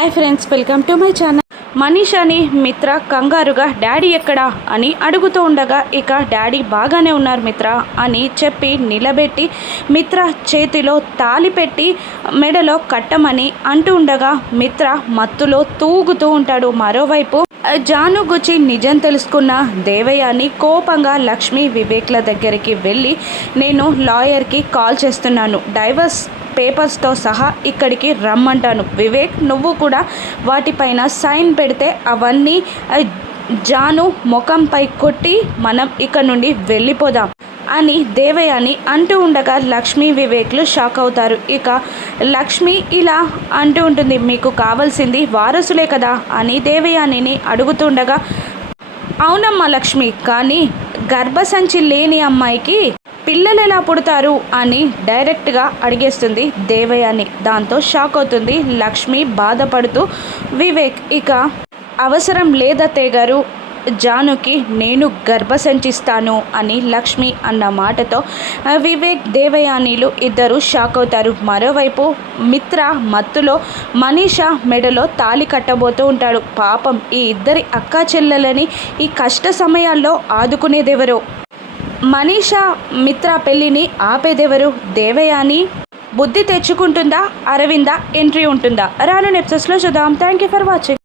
Hi friends welcome to my channel Manish అని మిత్ర కంగారుగా డాడీ ఎక్కడా? అని అడుగుతూ ఉండగా ఇక డాడీ బాగానే ఉన్నారు మిత్ర అని చెప్పి నిలబెట్టి మిత్ర చేతిలో తాలి పెట్టి మెడలో కట్టమని అంటూ ఉండగా మిత్ర మత్తులో తూగుతూ ఉంటాడు. మరోవైపు జాను గుచ్చి నిజం తెలుసుకున్న దేవయాని కోపంగా లక్ష్మి వివేక్ల దగ్గరికి వెళ్ళి నేను లాయర్కి కాల్ చేస్తున్నాను. డైవర్స్ పేపర్స్తో సహా ఇక్కడికి రమ్మంటాను. వివేక్ నువ్వు కూడా వాటిపైన సైన్ పెడితే అవన్నీ జాను ముఖంపై కొట్టి మనం ఇక్కడ నుండి వెళ్ళిపోదాం అని దేవయాని అంటూ ఉండగా లక్ష్మి వివేక్లు షాక్ అవుతారు. ఇక లక్ష్మి ఇలా అంటూ ఉంటుంది మీకు కావాల్సింది వారసులే కదా అని దేవయానిని అడుగుతుండగా అవునమ్మా లక్ష్మి కానీ గర్భసంచి లేని అమ్మాయికి పిల్లలు ఎలా పుడతారు అని డైరెక్ట్గా అడిగేస్తుంది దేవయాని. దాంతో షాక్ అవుతుంది లక్ష్మి బాధపడుతూ వివేక్ ఇక అవసరం లేదత్తయ్య గారు జానుకి నేను గర్భసంచిస్తాను అని లక్ష్మి అన్న మాటతో వివేక్ దేవయానీలు ఇద్దరు షాక్ అవుతారు. మరోవైపు మిత్ర మత్తులో మనీషా మెడలో తాలి కట్టబోతూ ఉంటాడు. పాపం ఈ ఇద్దరి అక్కా చెల్లెలని ఈ కష్ట సమయాల్లో ఆదుకునేదెవరో. మనీషా మిత్ర పెళ్ళిని ఆపేదెవరు? దేవయాని? బుద్ధి తెచ్చుకుంటుందా? అరవింద? ఎంట్రీ ఉంటుందా? రాను నెప్సెస్లో చూద్దాం. Thank you for watching